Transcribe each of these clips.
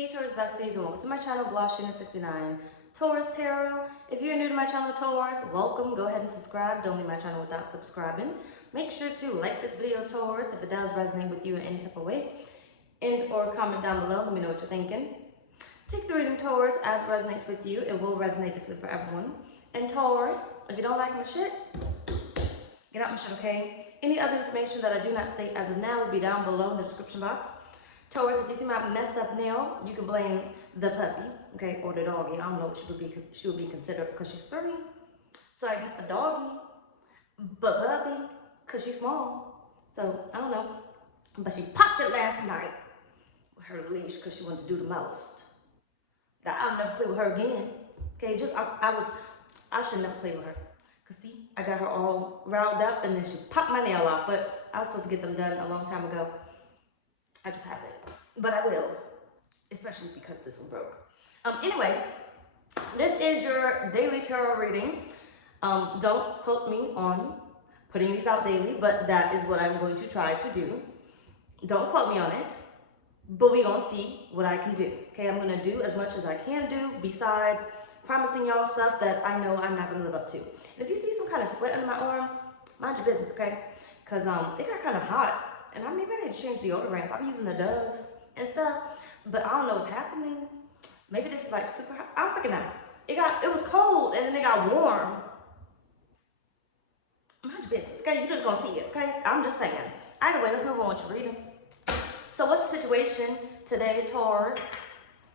Hey Taurus besties, and welcome to my channel, blahscrystalsale. Taurus Tarot. If you're new to my channel, Taurus, welcome. Go ahead and subscribe. Don't leave my channel without subscribing. Make sure to like this video, Taurus, if it does resonate with you in any type of way. And or comment down below. Let me know what you're thinking. Take the reading, Taurus, as it resonates with you. It will resonate differently for everyone. And Taurus, if you don't like my shit, get out my shit, okay? Any other information that I do not state as of now will be down below in the description box. Taurus, if you see my messed up nail, you can blame the puppy, okay, or the doggy. I don't know what she would be considered because she's 3. So I guess the doggy, but puppy, because she's small. So I don't know. But she popped it last night with her leash because she wanted to do the most. That I'll never play with her again. Okay, I should never play with her. Because see, I got her all riled up and then she popped my nail off. But I was supposed to get them done a long time ago. I just haven't, but I will, especially because this one broke. Anyway, this is your daily tarot reading. Don't quote me on putting these out daily, but that is what I'm going to try to do. Don't quote me on it, but we're going to see what I can do. Okay, I'm going to do as much as I can do besides promising y'all stuff that I know I'm not going to live up to. And if you see some kind of sweat under my arms, mind your business, okay? Because it got kind of hot. And maybe I need to change deodorants. I'm using the Dove and stuff, but I don't know what's happening. Maybe this is like super hot. I'm thinking now. It was cold and then it got warm. Mind your business, okay? You're just gonna see it, okay? I'm just saying. Either way, let's move on with your reading. So what's the situation today, Taurus?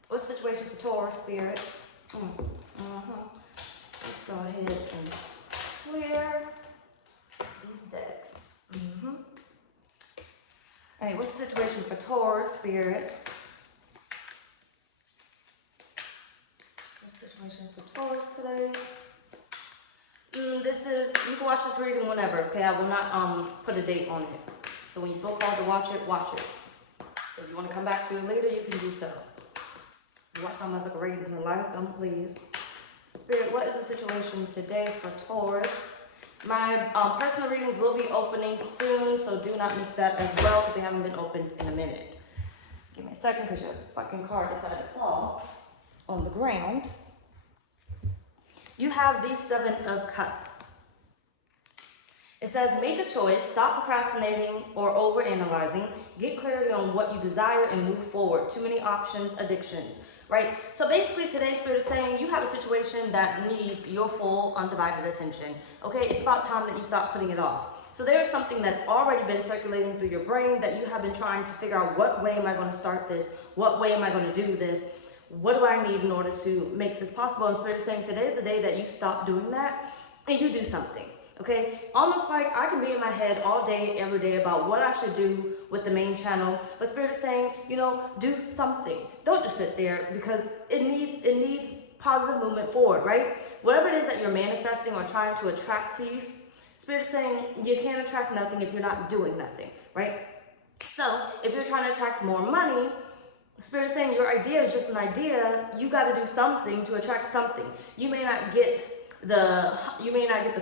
What's the situation for Taurus spirit? Let's go ahead and clear these decks. All right, what's the situation for Taurus spirit? What's the situation for Taurus today? You can watch this reading whenever, okay? I will not put a date on it. So when you feel called to watch it, watch it. So if you want to come back to it later, you can do so. You watch my mother readings and like them, please. Spirit, what is the situation today for Taurus? My personal readings will be opening soon, so do not miss that as well, because they haven't been opened in a minute. Give me a second, because your fucking car decided to fall on the ground. You have the 7 of Cups. It says, make a choice, stop procrastinating or overanalyzing, get clarity on what you desire and move forward. Too many options, addictions. Right? So basically today's spirit is saying you have a situation that needs your full undivided attention. Okay? It's about time that you stop putting it off. So there's something that's already been circulating through your brain that you have been trying to figure out, what way am I going to start this? What way am I going to do this? What do I need in order to make this possible? And spirit is saying today's the day that you stop doing that and you do something. Okay, almost like I can be in my head all day, every day about what I should do with the main channel. But Spirit is saying, you know, do something. Don't just sit there, because it needs positive movement forward, right? Whatever it is that you're manifesting or trying to attract to you, Spirit is saying you can't attract nothing if you're not doing nothing, right? So if you're trying to attract more money, Spirit is saying your idea is just an idea. You got to do something to attract something. You may not get the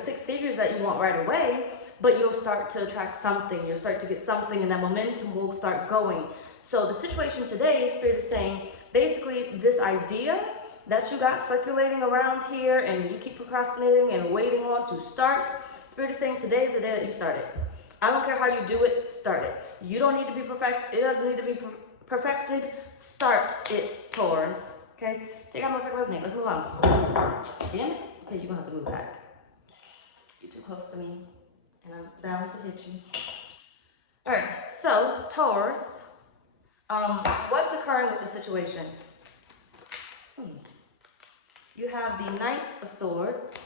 6 figures that you want right away, but you'll start to attract something. You'll start to get something, and that momentum will start going. So the situation today, Spirit is saying, basically this idea that you got circulating around here and you keep procrastinating and waiting on to start, Spirit is saying today is the day that you start it. I don't care how you do it, start it. You don't need to be perfect. It doesn't need to be perfected. Start it, Taurus. Okay? Take out my resonate. Let's move on. Damn it. Okay, you're gonna have to move back. You're too close to me, and I'm bound to hit you. All right, so Taurus, what's occurring with the situation? You have the Knight of Swords,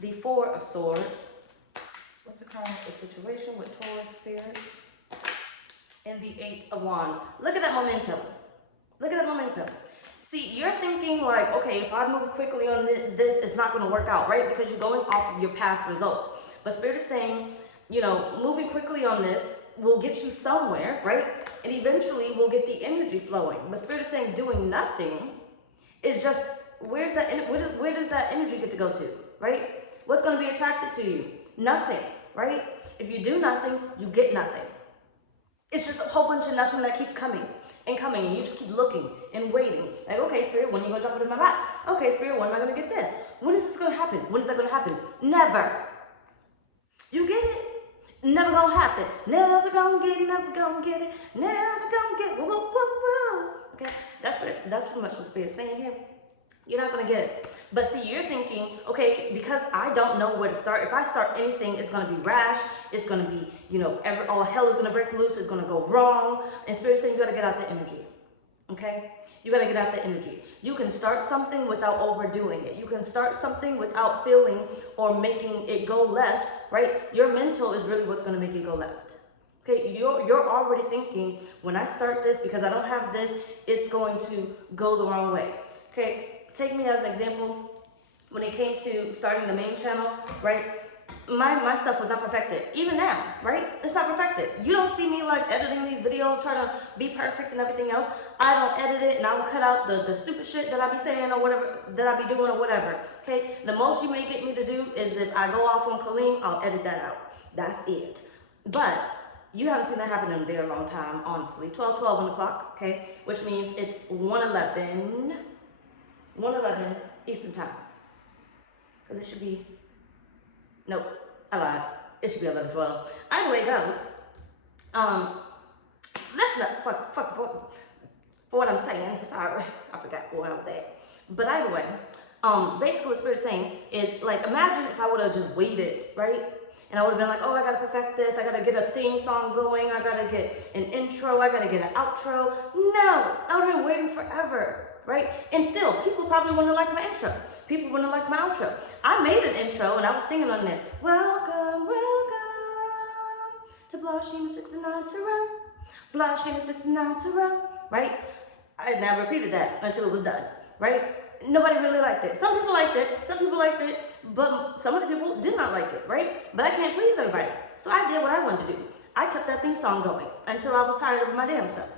the 4 of Swords. What's occurring with the situation with Taurus spirit? And the 8 of Wands. Look at that momentum. Look at that momentum. See, you're thinking like, okay, if I move quickly on this, it's not going to work out, right? Because you're going off of your past results. But Spirit is saying, you know, moving quickly on this will get you somewhere, right? And eventually we'll get the energy flowing. But Spirit is saying doing nothing is just, where does that energy get to go to, right? What's going to be attracted to you? Nothing, right? If you do nothing, you get nothing. It's just a whole bunch of nothing that keeps coming. and coming, and you just keep looking and waiting. Like, okay, Spirit, when are you going to drop it in my lap? Okay, Spirit, when am I going to get this? When is this going to happen? When is that going to happen? Never. You get it? Never going to happen. Never going to get it, never going to get it, never going to get it. Whoa, whoa, whoa, whoa. Okay, that's pretty much what Spirit's saying here. You're not going to get it. But see, you're thinking, okay, because I don't know where to start. If I start anything, it's going to be rash. It's going to be, all hell is going to break loose. It's going to go wrong. And Spirit's saying you got to get out that energy. Okay? You got to get out that energy. You can start something without overdoing it. You can start something without feeling or making it go left, right? Your mental is really what's going to make it go left. Okay, you're already thinking, when I start this, because I don't have this, it's going to go the wrong way. Okay? Take me as an example. When it came to starting the main channel, right? My stuff was not perfected. Even now, right? It's not perfected. You don't see me like editing these videos, trying to be perfect and everything else. I don't edit it and I don't cut out the stupid shit that I be saying or whatever, that I be doing or whatever. Okay? The most you may get me to do is if I go off on Kaleem, I'll edit that out. That's it. But you haven't seen that happen in a very long time, honestly. 12 on the clock, okay? Which means it's 1:11 Eastern time. Because it should be, nope, I lied. It should be 11:12. Either way it goes. Let's not, fuck, for what I'm saying. Sorry, I forgot where I was at. But either way, basically what Spirit's saying is, like, imagine if I would have just waited, right? And I would have been like, oh, I got to perfect this. I got to get a theme song going. I got to get an intro. I got to get an outro. No, I would have been waiting forever, right? And still, people probably wouldn't like my intro. People wouldn't like my outro. I made an intro and I was singing on there. Welcome, welcome to Blushing 69 Taurus. Blushing 69 Taurus, right? I never repeated that until it was done, right? Nobody really liked it. Some people liked it. Some people liked it. But some other people did not like it, right? But I can't please everybody. So I did what I wanted to do. I kept that theme song going until I was tired of my damn self,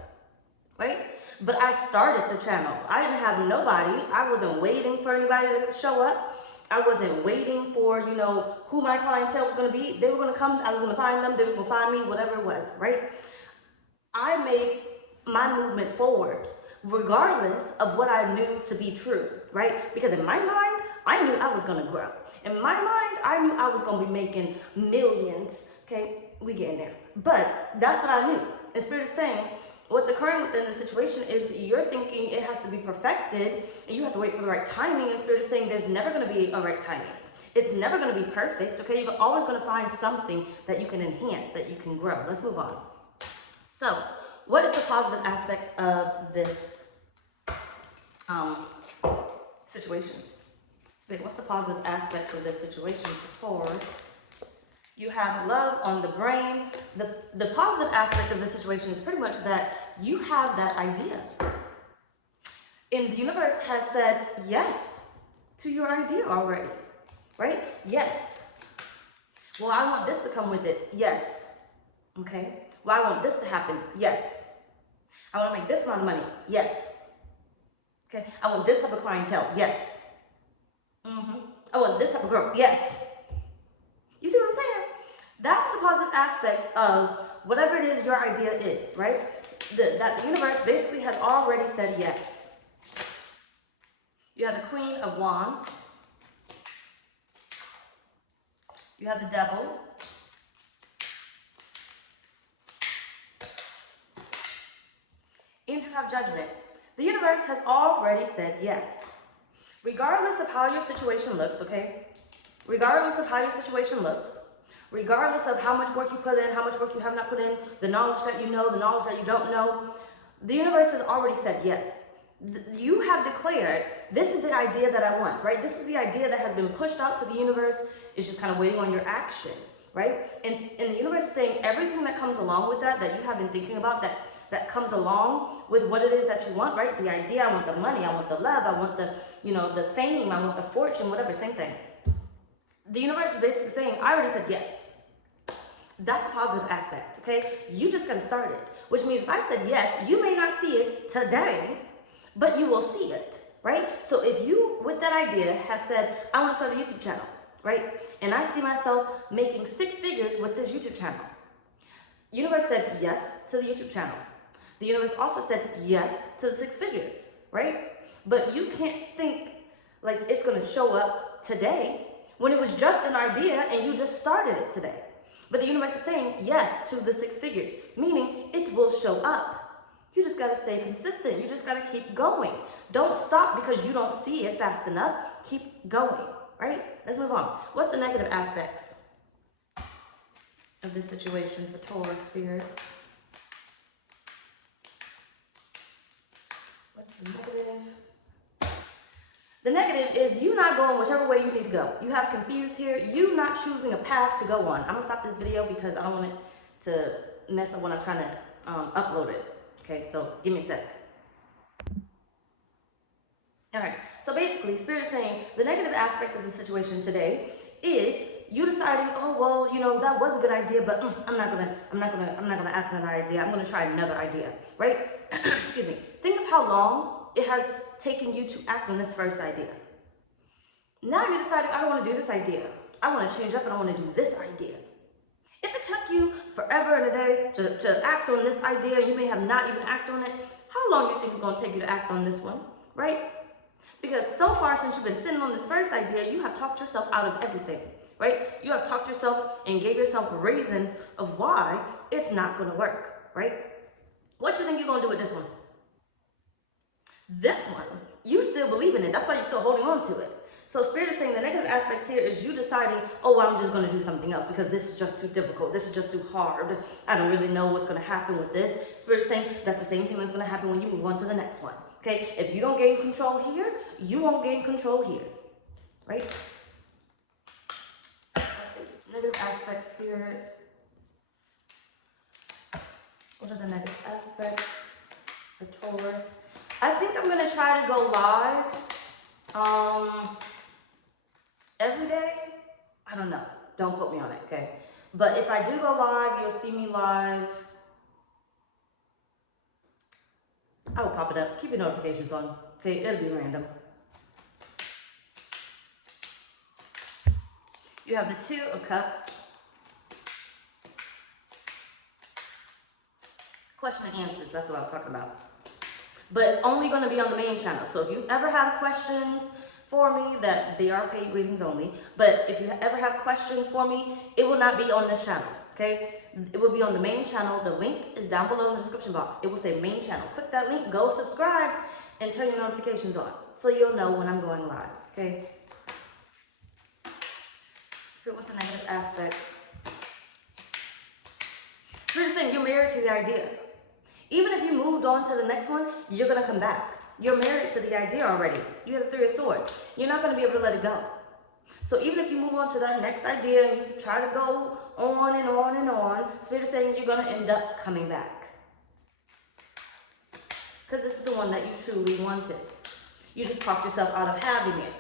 right? But I started the channel. I didn't have nobody. I wasn't waiting for anybody to show up. I wasn't waiting for, who my clientele was going to be. They were going to come. I was going to find them. They was going to find me, whatever it was, right? I made my movement forward regardless of what I knew to be true, right? Because in my mind, I knew I was going to grow. In my mind, I knew I was going to be making millions, okay? We getting there. But that's what I knew. And Spirit is saying, what's occurring within the situation is you're thinking it has to be perfected and you have to wait for the right timing. And Spirit is saying there's never going to be a right timing. It's never going to be perfect, okay? You're always going to find something that you can enhance, that you can grow. Let's move on. So, what is the positive aspects of this situation? What's the positive aspects of this situation for Taurus? You have love on the brain. The positive aspect of this situation is pretty much that you have that idea. And the universe has said yes to your idea already, right? Yes. Well, I want this to come with it. Yes. Okay. Well, I want this to happen. Yes. I want to make this amount of money. Yes. Okay. I want this type of clientele. Yes. I want this type of growth. Yes. You see what I'm saying? That's the positive aspect of whatever it is your idea is, right? That the universe basically has already said yes. You have the Queen of Wands. You have the Devil. And you have Judgment. The universe has already said yes. Regardless of how your situation looks, okay? Regardless of how your situation looks, regardless of how much work you put in, how much work you have not put in, the knowledge that you know, the knowledge that you don't know, the universe has already said yes. You have declared, this is the idea that I want, right? This is the idea that has been pushed out to the universe. It's just kind of waiting on your action, right? And the universe is saying everything that comes along with that you have been thinking about, that comes along with what it is that you want, right? The idea, I want the money, I want the love, I want the, the fame, I want the fortune, whatever, same thing. The universe is basically saying, I already said yes. That's the positive aspect, okay? You just got to start it, which means if I said yes, you may not see it today, but you will see it, right? So if you, with that idea, have said, I want to start a YouTube channel, right? And I see myself making 6 figures with this YouTube channel. Universe said yes to the YouTube channel. The universe also said yes to the 6 figures, right? But you can't think like it's going to show up today when it was just an idea and you just started it today. But the universe is saying yes to the 6 figures, meaning it will show up. You just got to stay consistent. You just got to keep going. Don't stop because you don't see it fast enough. Keep going, right? Let's move on. What's the negative aspects of this situation for Taurus spirit? What's the negative? The negative is you not going whichever way you need to go. You have confused here. You not choosing a path to go on. I'm going to stop this video because I don't want it to mess up when I'm trying to upload it. Okay, so give me a sec. All right, so basically, Spirit is saying the negative aspect of the situation today is you deciding, oh well, you know that was a good idea, but I'm not gonna act on that idea. I'm gonna try another idea, right? Excuse me. Think of how long it has taken you to act on this first idea. Now you're deciding, I don't want to do this idea. I want to change up and I want to do this idea. If it took you forever and a day to act on this idea, you may have not even acted on it, how long do you think it's going to take you to act on this one, right? Because so far since you've been sitting on this first idea, you have talked yourself out of everything, right? You have talked yourself and gave yourself reasons of why it's not going to work, right? What you think you're going to do with this one? This one, you still believe in it. That's why you're still holding on to it. So Spirit is saying the negative aspect here is you deciding, oh, well, I'm just going to do something else because this is just too difficult. This is just too hard. I don't really know what's going to happen with this. Spirit is saying that's the same thing that's going to happen when you move on to the next one. Okay? If you don't gain control here, you won't gain control here. Right? Let's see. Negative aspect, Spirit. What are the negative aspects for Taurus? I think I'm going to try to go live. Every day, I don't know. Don't quote me on it, okay? But if I do go live, you'll see me live. I will pop it up. Keep your notifications on, okay? It'll be random. You have the 2 of Cups. Question and answers, that's what I was talking about. But it's only going to be on the main channel. So if you ever have questions for me, that they are paid readings only, but if you ever have questions for me, it will not be on this channel, okay? It will be on the main channel. The link is down below in the description box. It will say main channel. Click that link, go subscribe, and turn your notifications on so you'll know when I'm going live, okay? So what's the negative aspects? You're just saying you're married to the idea. Even if you moved on to the next one, you're going to come back. You're married to the idea already. You have the 3 of Swords. You're not going to be able to let it go. So even if you move on to that next idea and you try to go on and on and on, Spirit is saying you're going to end up coming back. Because this is the one that you truly wanted. You just talked yourself out of having it.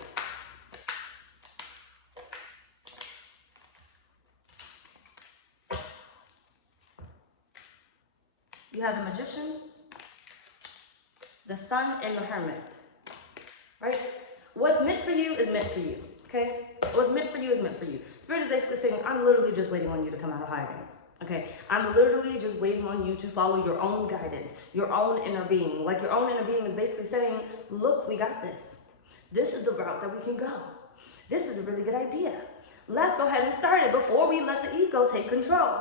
You have the Magician, the Sun, and the Hermit, right? What's meant for you is meant for you, okay? What's meant for you is meant for you. Spirit is basically saying, I'm literally just waiting on you to come out of hiding, okay? I'm literally just waiting on you to follow your own guidance, your own inner being. Like your own inner being is basically saying, look, we got this. This is the route that we can go. This is a really good idea. Let's go ahead and start it before we let the ego take control,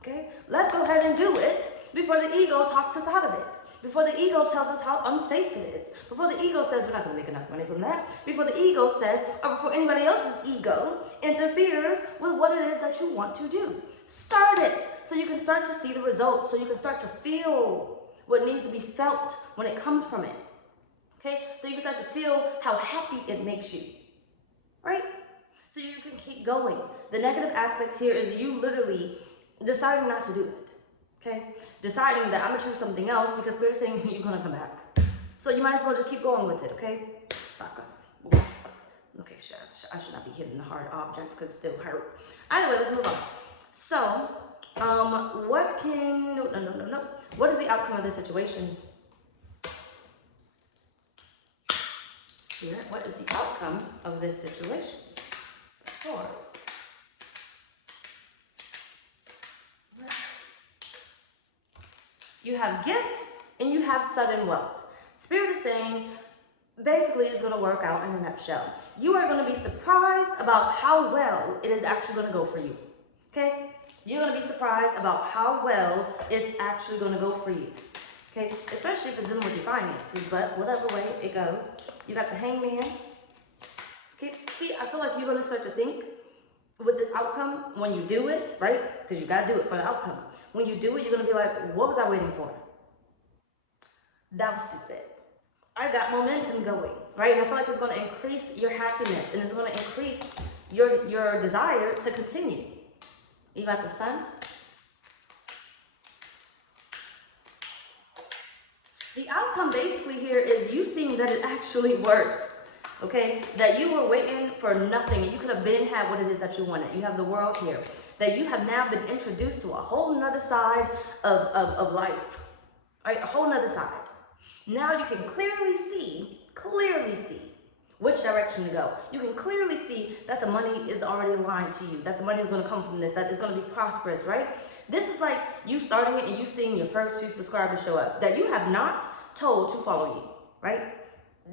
okay? Let's go ahead and do it before the ego talks us out of it. Before the ego tells us how unsafe it is. Before the ego says we're not going to make enough money from that. Before the ego says, or before anybody else's ego interferes with what it is that you want to do. Start it so you can start to see the results, so you can start to feel what needs to be felt when it comes from it. Okay? So you can start to feel how happy it makes you. Right? So you can keep going. The negative aspect here is you literally deciding not to do it. Okay? Deciding that I'm going to choose something else because Spirit's saying you're going to come back. So you might as well just keep going with it, okay? Okay, I should not be hitting the hard objects because it still hurt. Anyway, let's move on. So, what can... No. What is the outcome of this situation? Spirit, what is the outcome of this situation? Taurus. You have gift and you have sudden wealth. Spirit is saying, basically it's going to work out in a nutshell. You are going to be surprised about how well it is actually going to go for you. Okay? You're going to be surprised about how well it's actually going to go for you. Okay? Especially if it's dealing with your finances, but whatever way it goes. You got the Hangman. Okay? See, I feel like you're going to start to think with this outcome when you do it, right? Because you got to do it for the outcome. When you do it, you're going to be like, what was I waiting for? That was stupid. I got momentum going, right? And I feel like it's going to increase your happiness and it's going to increase your desire to continue. You got the Sun. The outcome basically here is you seeing that it actually works, okay? That you were waiting for nothing and you could have had what it is that you wanted. You have the World here. That you have now been introduced to a whole nother side of life, right? A whole nother side. Now you can clearly see which direction to go. You can clearly see that the money is already aligned to you, that the money is going to come from this, that it's going to be prosperous, right? This is like you starting it and you seeing your first few subscribers show up that you have not told to follow you, right?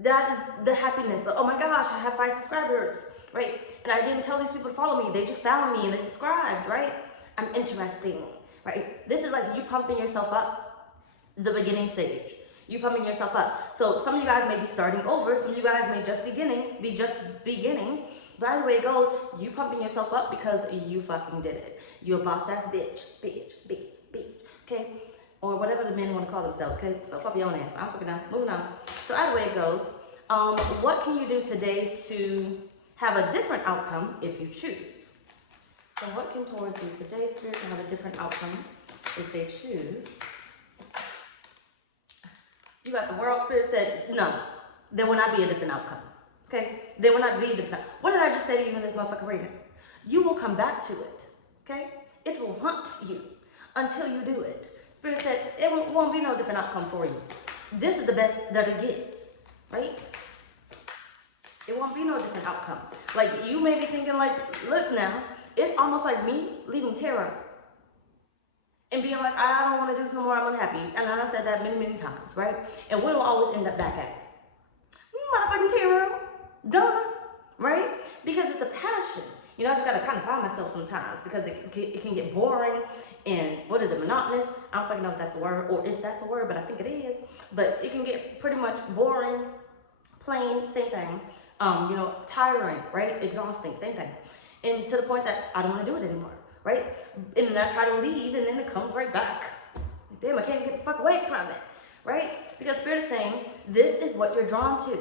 That is the happiness of, oh my gosh, I have 5 subscribers, right? And I didn't tell these people to follow me. They just found me and they subscribed, right? I'm interesting, right? This is like you pumping yourself up the beginning stage. You pumping yourself up. So some of you guys may be starting over. Some of you guys may be just beginning. But either way it goes, you pumping yourself up because you fucking did it. You're a boss ass bitch. Okay? Or whatever the men want to call themselves. Okay? Fuck up your own ass. I'm fucking down. Moving on. So either way it goes, what can you do today to have a different outcome if you choose? So what can Taurus do today, Spirit, to have a different outcome if they choose? You got the World. Spirit said, no, there will not be a different outcome. Okay? There will not be a different. What did I just say to you in this motherfucking reading? You will come back to it. Okay? It will haunt you until you do it. Spirit said, it won't be no different outcome for you. This is the best that it gets. Right? It won't be no different outcome. Like, you may be thinking like, look now, it's almost like me leaving tarot. And being like, I don't want to do some more, I'm unhappy. And I said that many, many times, right? And what do I always end up back at? Motherfucking tarot. Duh. Right? Because it's a passion. You know, I just got to kind of find myself sometimes because it can get boring and, what is it, monotonous? I don't fucking know if that's the word or if that's a word, but I think it is. But it can get pretty much boring, plain, same thing. You know, tiring, right? Exhausting, same thing. And to the point that I don't want to do it anymore. Right? And then I try to leave and then it comes right back. Damn, I can't get the fuck away from it. Right? Because Spirit is saying, this is what you're drawn to.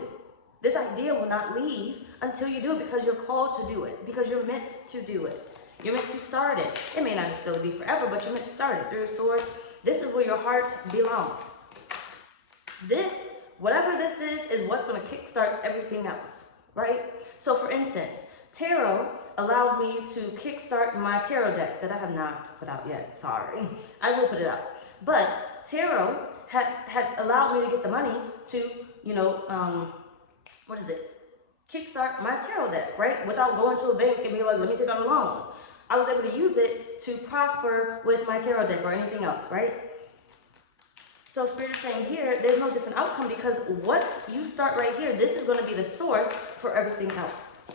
This idea will not leave until you do it because you're called to do it. Because you're meant to do it. You're meant to start it. It may not necessarily be forever, but you're meant to start it. Through Swords, this is where your heart belongs. This, whatever this is what's going to kickstart everything else. Right? So for instance, tarot allowed me to kickstart my tarot deck that I have not put out yet. Sorry. I will put it out. But tarot had allowed me to get the money to, you know, kickstart my tarot deck, right? Without going to a bank and being like, let me take out a loan. I was able to use it to prosper with my tarot deck or anything else, right? So Spirit is saying here, there's no different outcome because what you start right here, this is going to be the source for everything else.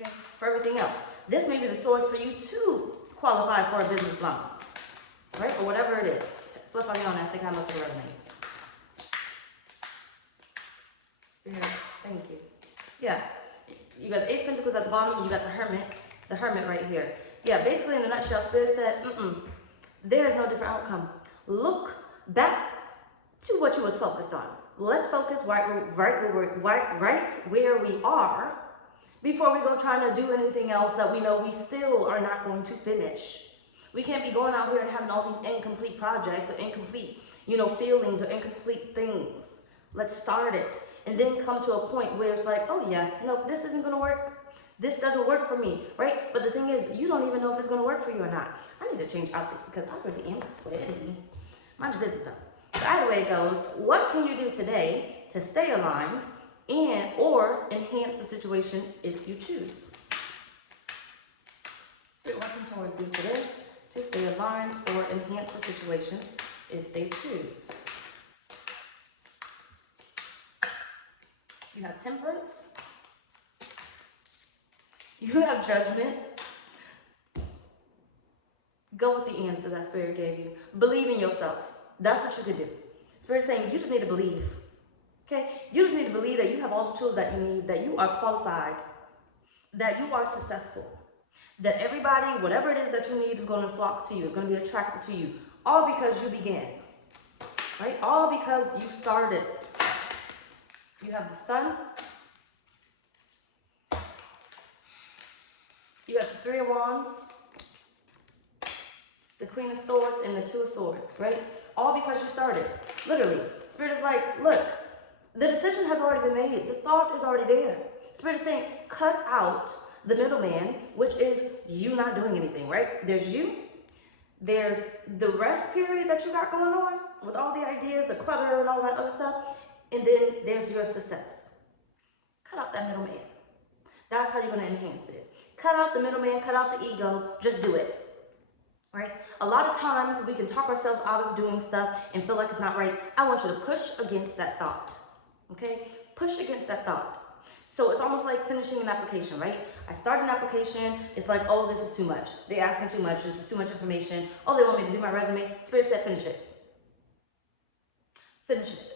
Okay? For everything else. This may be the source for you to qualify for a business loan. Right? Or whatever it is. Flip on your own ass, take time up for the resume. Spirit, thank you. Yeah. You got the Ace of Pentacles at the bottom, and you got the Hermit right here. Yeah, basically in a nutshell, Spirit said, there is no different outcome. Look back to what you was focused on. Let's focus right where we are before we go trying to do anything else that we know we still are not going to finish. We can't be going out here and having all these incomplete projects or incomplete, feelings or incomplete things. Let's start it and then come to a point where it's like, oh yeah, no, this isn't going to work. This doesn't work for me, right? But the thing is, you don't even know if it's going to work for you or not. I need to change outfits because I really am sweaty. Mind your business though. So either way it goes, what can you do today to stay aligned and or enhance the situation if you choose? Spirit, what can Taurus do today to stay aligned or enhance the situation if they choose. You have temperance. You have judgment. Go with the answer that Spirit gave you. Believe in yourself. That's what you could do. Spirit's saying you just need to believe. Okay? You just need to believe that you have all the tools that you need, that you are qualified, that you are successful, that everybody, whatever it is that you need, is going to flock to you, is going to be attracted to you. All because you began. Right? All because you started. You have the Sun. You have the Three of Wands, the Queen of Swords, and the Two of Swords, right? All because you started. Literally. Spirit is like, look, the decision has already been made. The thought is already there. Spirit is saying, cut out the middleman, which is you not doing anything, right? There's you. There's the rest period that you got going on with all the ideas, the clutter, and all that other stuff. And then there's your success. Cut out that middleman. That's how you're going to enhance it. Cut out the middleman, cut out the ego, just do it. Right? A lot of times we can talk ourselves out of doing stuff and feel like it's not right. I want you to push against that thought. Okay? Push against that thought. So it's almost like finishing an application, right? I start an application, it's like, oh, this is too much. They're asking too much, this is too much information. Oh, they want me to do my resume. Spirit said, finish it. Finish it.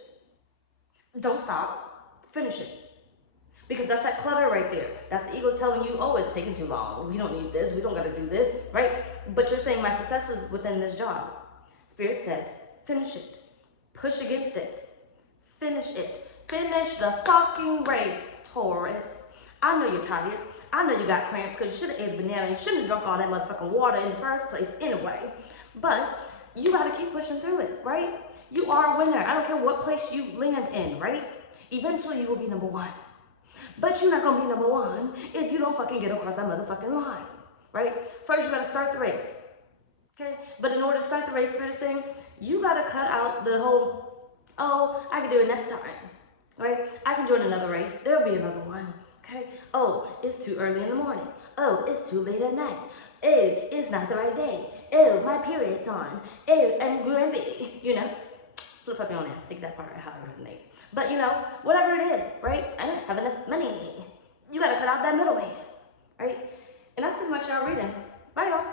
Don't stop. Finish it. Because that's that clutter right there. That's the ego's telling you, oh, it's taking too long. We don't need this. We don't got to do this, right? But you're saying my success is within this job. Spirit said, finish it. Push against it. Finish it. Finish the fucking race, Taurus. I know you're tired. I know you got cramps because you should have ate a banana. You shouldn't have drunk all that motherfucking water in the first place anyway. But you got to keep pushing through it, right? You are a winner. I don't care what place you land in, right? Eventually you will be number one. But you're not going to be number one if you don't fucking get across that motherfucking line, right? First, you got to start the race, okay? But in order to start the race, Spirit is saying, you got to cut out the whole, oh, I can do it next time, right? I can join another race. There'll be another one, okay? Oh, it's too early in the morning. Oh, it's too late at night. Oh, it's not the right day. Oh, my period's on. Oh, I'm grumpy, you know? Flip up your own ass. Take that part how it resonate. But, you know, whatever it is, right? I don't have enough money. You got to cut out that middleman, right? And that's pretty much y'all reading. Bye, y'all.